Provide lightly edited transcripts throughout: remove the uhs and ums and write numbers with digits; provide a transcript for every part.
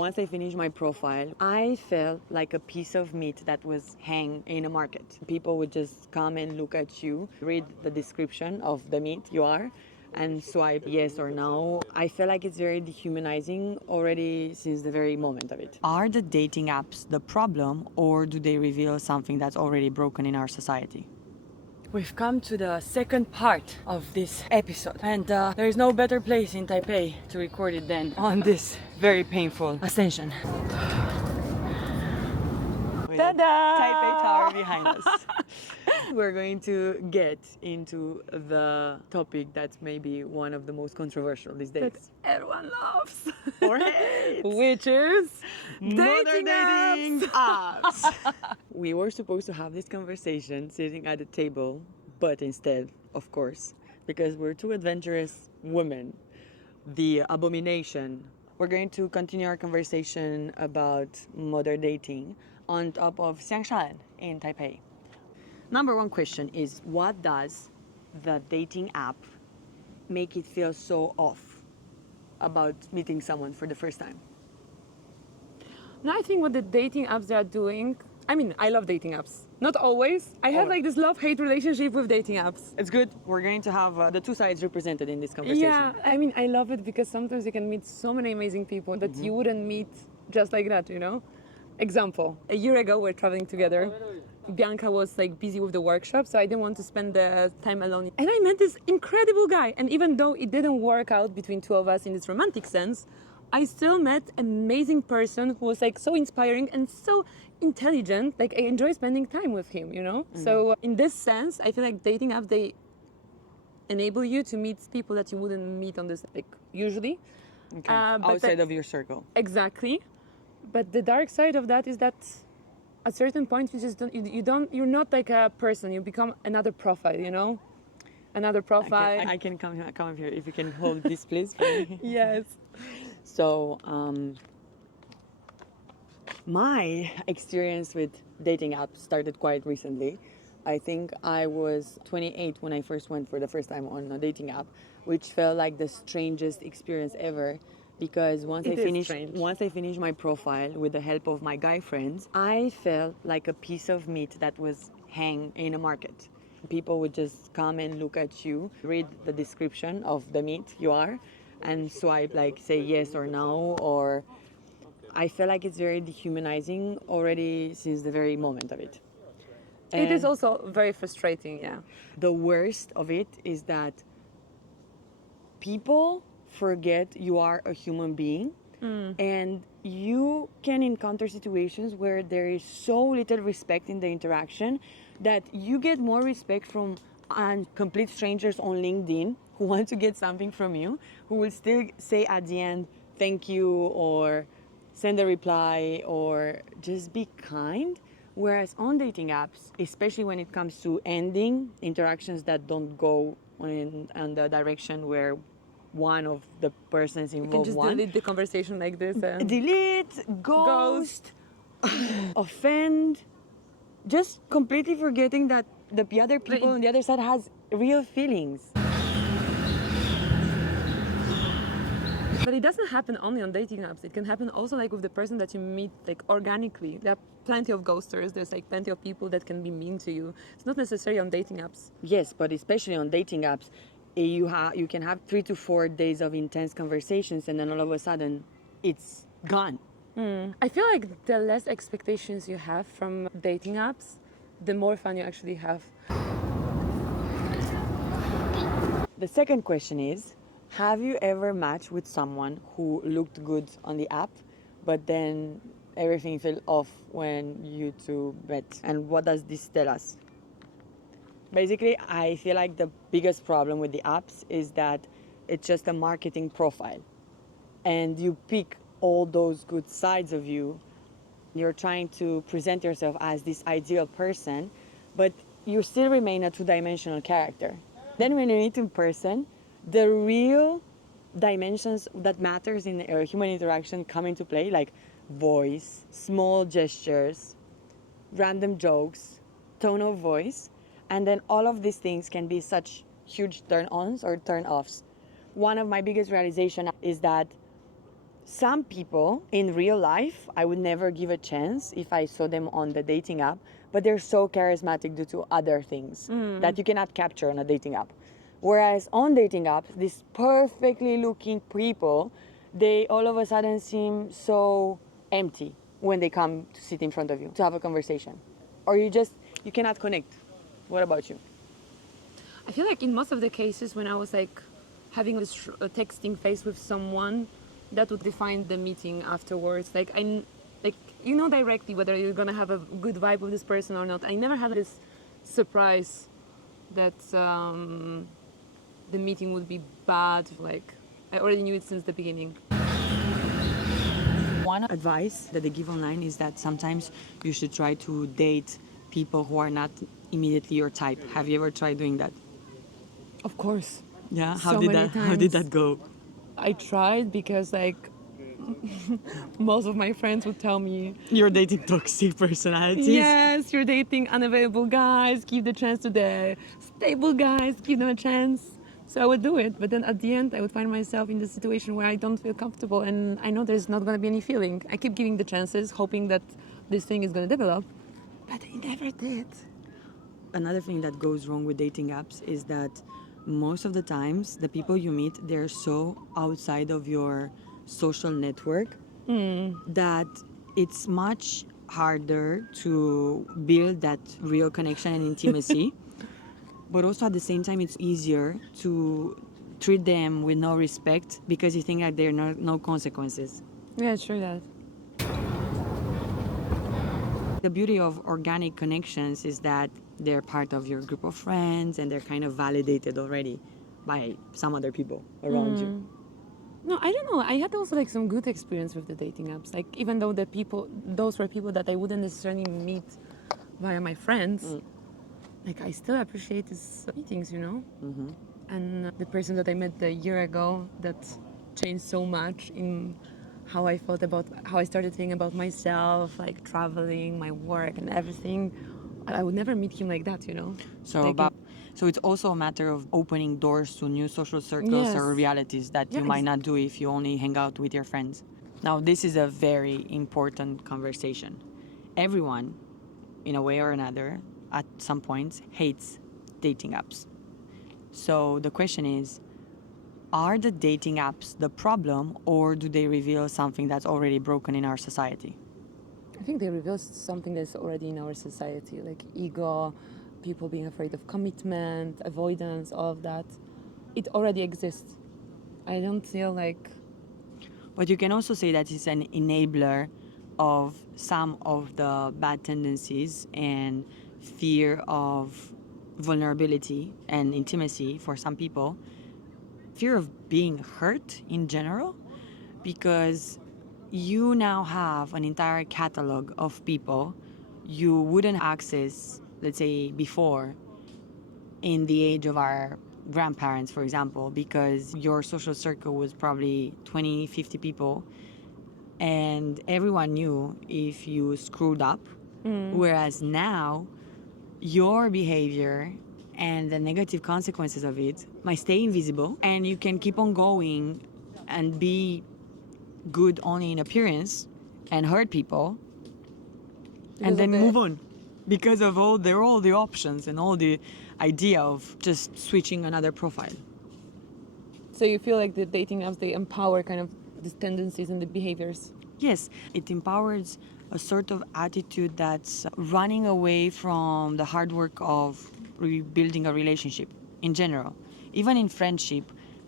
Once I finished my profile, I felt like a piece of meat that was hanging in a market. People would just come and look at you, read the description of the meat you are, and swipe yes or no. I feel like it's very dehumanizing already since the very moment of it. Are the dating apps the problem, or do they reveal something that's already broken in our society? We've come to the second part of this episode, and there is no better place in Taipei to record it than on this very painful ascension. Ta-da! Taipei Tower behind us. We're going to get into the topic that's maybe one of the most controversial these days. That everyone loves. Or hates. Which is dating apps. We were supposed to have this conversation sitting at a table, but instead, of course, because we're two adventurous women, the abomination, we're going to continue our conversation about modern dating on top of Xiangshan in Taipei. Number one question is, what does the dating app make it feel so off about meeting someone for the first time? No, I think what the dating apps they are doing, I mean, I love dating apps. Not always. I have like this love-hate relationship with dating apps. It's good. We're going to have the two sides represented in this conversation. Yeah, I mean, I love it because sometimes you can meet so many amazing people that you wouldn't meet just like that, you know? Example, a year ago we're traveling together. Bianca was like busy with the workshop, so I didn't want to spend the time alone. And I met this incredible guy. And even though it didn't work out between two of us in this romantic sense, I still met an amazing person who was like so inspiring and so intelligent. Like I enjoy spending time with him, you know? So in this sense, I feel like dating apps, they enable you to meet people that you wouldn't meet on this, like usually. Okay. Outside of your circle. Exactly. But the dark side of that is that at a certain point you just don't, you're not like a person, you become another profile, you know? Another profile. I can come up here if you can hold this please for me. Yes. So, my experience with dating apps started quite recently. I think I was 28 when I first went for the first time on a dating app, which felt like the strangest experience ever. Because once I finished my profile with the help of my guy friends, I felt like a piece of meat that was hanging in a market. People would just come and look at you, read the description of the meat you are, and swipe like say yes or no, or I feel like it's very dehumanizing already since the very moment of it. It is also very frustrating, yeah. The worst of it is that people forget you are a human being, and you can encounter situations where there is so little respect in the interaction that you get more respect from complete strangers on LinkedIn who want to get something from you, who will still say at the end thank you or send a reply or just be kind. Whereas on dating apps, especially when it comes to ending interactions that don't go in the direction where one of the persons involved You can just delete the conversation like this. And delete, ghost, offend, just completely forgetting that the other people on the other side has real feelings. But it doesn't happen only on dating apps. It can happen also like with the person that you meet like organically. There are plenty of ghosters. There's like plenty of people that can be mean to you. It's not necessarily on dating apps. Yes, but especially on dating apps, you can have 3 to 4 days of intense conversations and then all of a sudden it's gone. I feel like the less expectations you have from dating apps, the more fun you actually have. The second question is, have you ever matched with someone who looked good on the app, but then everything fell off when you two met? And what does this tell us? Basically, I feel like the biggest problem with the apps is that it's just a marketing profile. And you pick all those good sides of you. You're trying to present yourself as this ideal person, but you still remain a two-dimensional character. Then when you meet in person, the real dimensions that matters in human interaction come into play, like voice, small gestures, random jokes, tone of voice. And then all of these things can be such huge turn-ons or turn-offs. One of my biggest realizations is that some people in real life, I would never give a chance if I saw them on the dating app, but they're so charismatic due to other things that you cannot capture on a dating app. Whereas on dating apps, these perfectly looking people, they all of a sudden seem so empty when they come to sit in front of you to have a conversation. Or you cannot connect. What about you? I feel like in most of the cases when I was like having this texting phase with someone, that would define the meeting afterwards. Like like you know directly whether you're gonna have a good vibe with this person or not. I never had this surprise that the meeting would be bad. Like I already knew it since the beginning. One advice that they give online is that sometimes you should try to date people who are not immediately your type. Have you ever tried doing that? Of course. Yeah. So many How did times. that go? I tried because like most of my friends would tell me, You're dating toxic personalities. yes, you're dating unavailable guys, give the chance to the stable guys, give them a chance. So I would do it, but then at the end I would find myself in the situation where I don't feel comfortable and I know there's not going to be any feeling. I keep giving the chances, hoping that this thing is going to develop, but it never did. Another thing that goes wrong with dating apps is that most of the times the people you meet, they're so outside of your social network that it's much harder to build that real connection and intimacy. But also at the same time, it's easier to treat them with no respect because you think that there are no consequences. Yeah, sure that. The beauty of organic connections is that they're part of your group of friends and they're kind of validated already by some other people around you. No, I don't know. I had also like some good experience with the dating apps. Like even though those were people that I wouldn't necessarily meet via my friends, like I still appreciate these meetings, you know. And the person that I met a year ago that changed so much in how I felt about how I started thinking about myself, like traveling, my work, and everything. I would never meet him like that, you know. So it's also a matter of opening doors to new social circles or Yes. realities that you might not do if you only hang out with your friends. Now, this is a very important conversation. Everyone, in a way or another, at some points, hates dating apps. So the question is, are the dating apps the problem or do they reveal something that's already broken in our society? I think they reveal something that's already in our society, like ego, people being afraid of commitment, avoidance, all of that. It already exists. I don't feel like. But you can also say that it's an enabler of some of the bad tendencies and fear of vulnerability and intimacy for some people, fear of being hurt in general, because you now have an entire catalog of people you wouldn't access, let's say, before in the age of our grandparents, for example, because your social circle was probably 20, 50 people and everyone knew if you screwed up. Whereas now, your behavior and the negative consequences of it might stay invisible and you can keep on going and be good only in appearance and hurt people and then move on because of all the options and all the idea of just switching another profile. So you feel like the dating apps, they empower kind of these tendencies and the behaviors? Yes, it empowers a sort of attitude that's running away from the hard work of rebuilding a relationship in general. Even in friendship,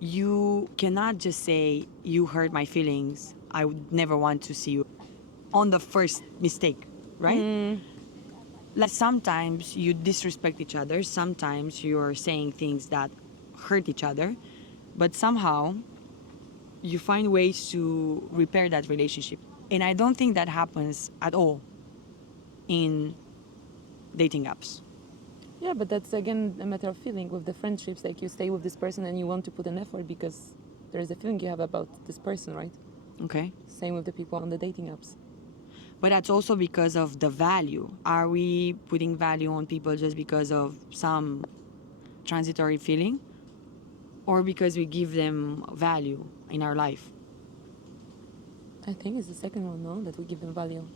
you cannot just say, you hurt my feelings, I would never want to see you on the first mistake, right? Like sometimes you disrespect each other, sometimes you're saying things that hurt each other, but somehow you find ways to repair that relationship. And I don't think that happens at all in dating apps. Yeah, but that's again a matter of feeling with the friendships. Like you stay with this person and you want to put an effort because there's a feeling you have about this person, right? Okay. Same with the people on the dating apps. But that's also because of the value. Are we putting value on people just because of some transitory feeling? Or because we give them value in our life? I think it's the second one, no? That we give them value.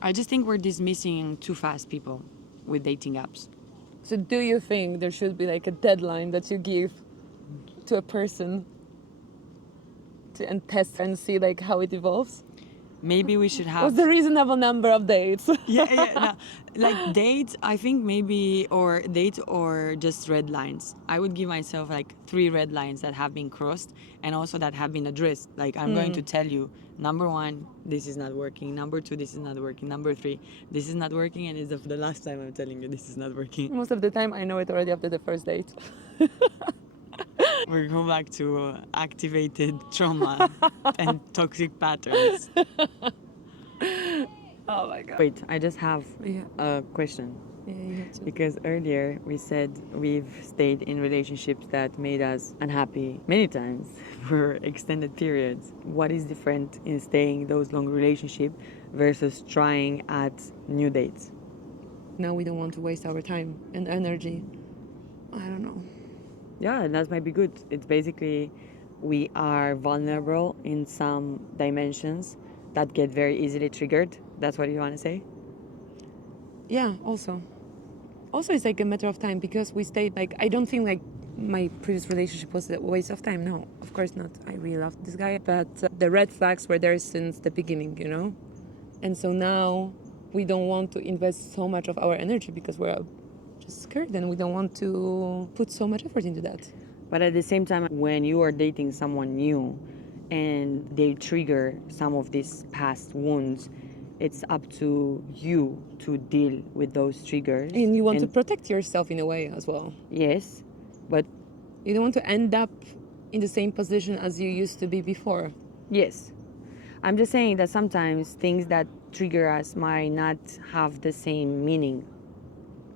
I just think we're dismissing too fast people with dating apps. So do you think there should be like a deadline that you give to a person and test and see like how it evolves? Maybe we should have... What's the reasonable number of dates? No. Like dates, I think maybe, or dates or just red lines. I would give myself like 3 red lines that have been crossed and also that have been addressed. Like I'm going to tell you, number 1, this is not working. Number 2, this is not working. Number 3, this is not working, and it's the last time I'm telling you this is not working. Most of the time I know it already after the first date. We go back to activated trauma and toxic patterns. Oh my god. Wait, I just have Yeah. a question. Yeah, you have to. Because earlier we said we've stayed in relationships that made us unhappy many times for extended periods. What is different in staying those long relationships versus trying at new dates? Now we don't want to waste our time and energy. I don't know. Yeah, and that might be good. It's basically we are vulnerable in some dimensions that get very easily triggered. That's what you want to say? Yeah, also it's like a matter of time because we stayed like I don't think like my previous relationship was a waste of time. No, of course not. I really loved this guy, but the red flags were there since the beginning, you know? And so now we don't want to invest so much of our energy because we're just scared and we don't want to put so much effort into that. But at the same time, when you are dating someone new and they trigger some of these past wounds, it's up to you to deal with those triggers. And you want to protect yourself in a way as well. Yes, but you don't want to end up in the same position as you used to be before. Yes. I'm just saying that sometimes things that trigger us might not have the same meaning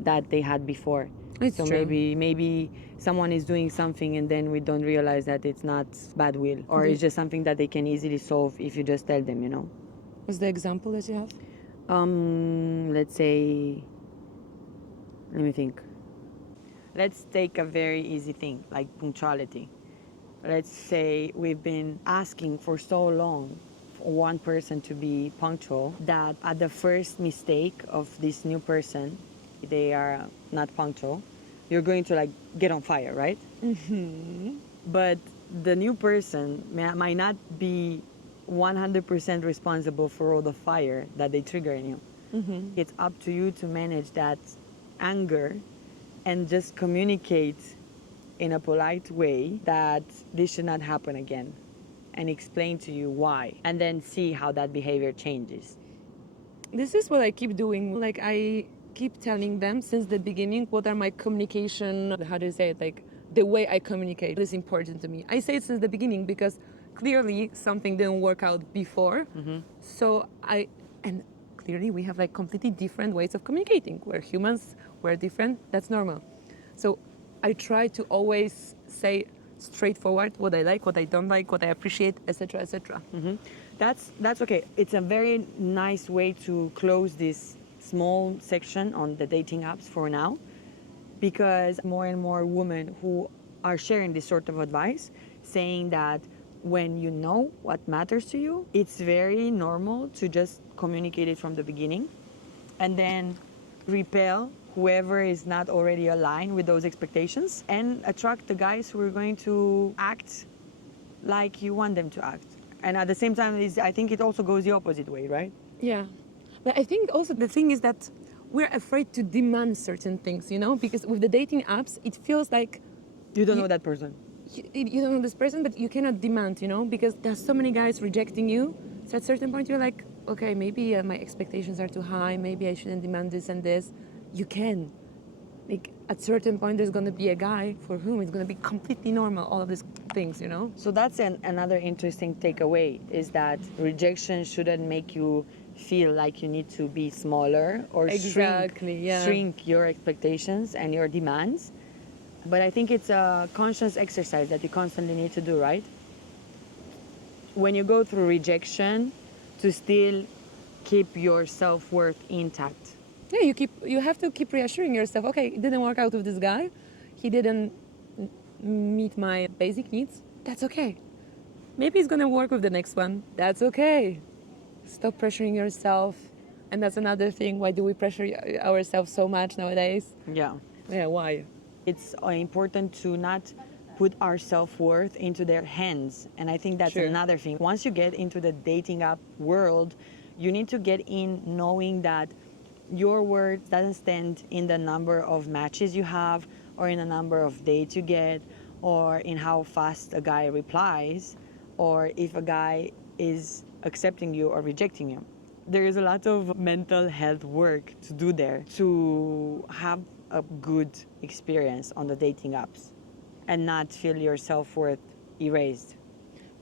that they had before. It's so true. maybe someone is doing something and then we don't realize that it's not bad will, or it's just something that they can easily solve if you just tell them, you know. What's the example that you have? Let's say, let me think. Let's take a very easy thing like punctuality. Let's say we've been asking for so long for one person to be punctual that at the first mistake of this new person, they are not punctual, you're going to like get on fire, right? Mm-hmm. But the new person might not be 100% responsible for all the fire that they trigger in you. Mm-hmm. It's up to you to manage that anger and just communicate in a polite way that this should not happen again and explain to you why, and then see how that behavior changes. This is what I keep doing. Like I keep telling them since the beginning what are my communication, how do you say it, like the way I communicate is important to me. I say it since the beginning because clearly something didn't work out before. Mm-hmm. So and clearly we have like completely different ways of communicating. We're humans, we're different, that's normal. So I try to always say straightforward what I like, what I don't like, what I appreciate, etc., etc. Mm-hmm. That's okay. It's a very nice way to close this small section on the dating apps for now, because more and more women who are sharing this sort of advice, saying that when you know what matters to you, it's very normal to just communicate it from the beginning and then repel whoever is not already aligned with those expectations and attract the guys who are going to act like you want them to act. And at the same time, I think it also goes the opposite way, right? Yeah. But I think also the thing is that we're afraid to demand certain things, you know? Because with the dating apps, it feels like you don't know that person. You don't know this person, but you cannot demand, you know? Because there's so many guys rejecting you. So at a certain point, you're like, okay, maybe my expectations are too high. Maybe I shouldn't demand this and this. You can. Like, at a certain point, there's going to be a guy for whom it's going to be completely normal, all of these things, you know? So that's another interesting takeaway, is that rejection shouldn't make you feel like you need to be smaller or shrink your expectations and your demands. But I think it's a conscious exercise that you constantly need to do, right? When you go through rejection, to still keep your self-worth intact. Yeah, you have to keep reassuring yourself, okay, it didn't work out with this guy. He didn't meet my basic needs. That's okay. Maybe it's going to work with the next one. That's okay. stop pressuring yourself. And that's another thing. Why do we pressure ourselves so much nowadays? Yeah. Yeah, why? It's important to not put our self-worth into their hands. And I think that's Sure. another thing. Once you get into the dating app world, you need to get in knowing that your worth doesn't stand in the number of matches you have or in the number of dates you get or in how fast a guy replies or if a guy is accepting you or rejecting you. There is a lot of mental health work to do there to have a good experience on the dating apps and not feel your self-worth erased.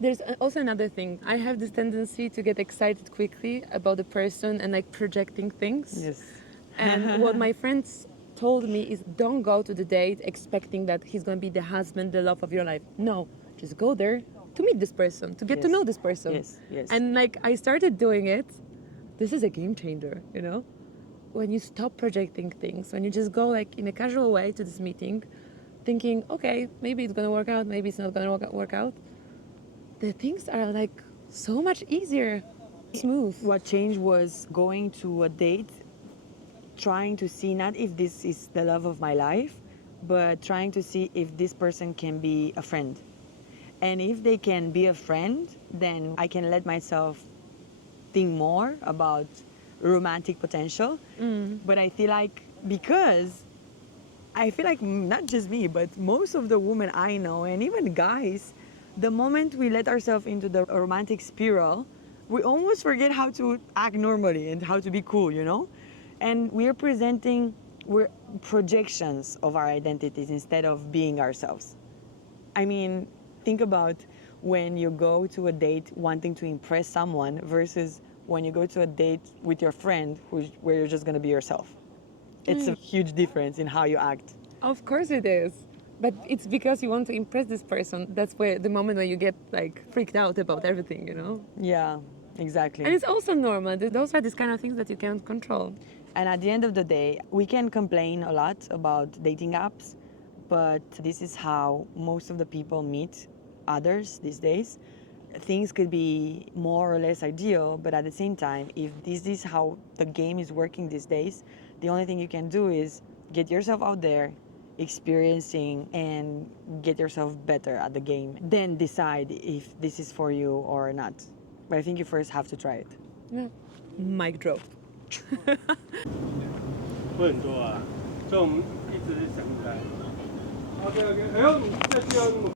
There's also another thing. I have this tendency to get excited quickly about the person and like projecting things. Yes. And what my friends told me is don't go to the date expecting that he's going to be the husband, the love of your life. No, just go there to meet this person, to get to Yes. know this person. Yes, yes. And like I started doing it. This is a game changer, you know? When you stop projecting things, when you just go like in a casual way to this meeting, thinking, okay, maybe it's going to work out, maybe it's not going to work out. The things are like so much easier, smooth. What changed was going to a date, trying to see not if this is the love of my life, but trying to see if this person can be a friend. And if they can be a friend, then I can let myself think more about romantic potential. But I feel like not just me, but most of the women I know and even guys, the moment we let ourselves into the romantic spiral, we almost forget how to act normally and how to be cool, you know? And we're projections of our identities instead of being ourselves. I mean, think about when you go to a date wanting to impress someone versus when you go to a date with your friend where you're just going to be yourself. It's a huge difference in how you act. Of course it is. But it's because you want to impress this person. That's where the moment when you get like freaked out about everything, you know? Yeah, exactly. And it's also normal. Those are these kind of things that you can't control. And at the end of the day, we can complain a lot about dating apps, but this is how most of the people meet others these days. Things could be more or less ideal, but at the same time, if this is how the game is working these days, the only thing you can do is get yourself out there, experiencing, and get yourself better at the game. Then decide if this is for you or not. But I think you first have to try it. Yeah. Mic drop. 会很多啊，所以我们一直想不开。OK OK，哎呦，你这需要那么。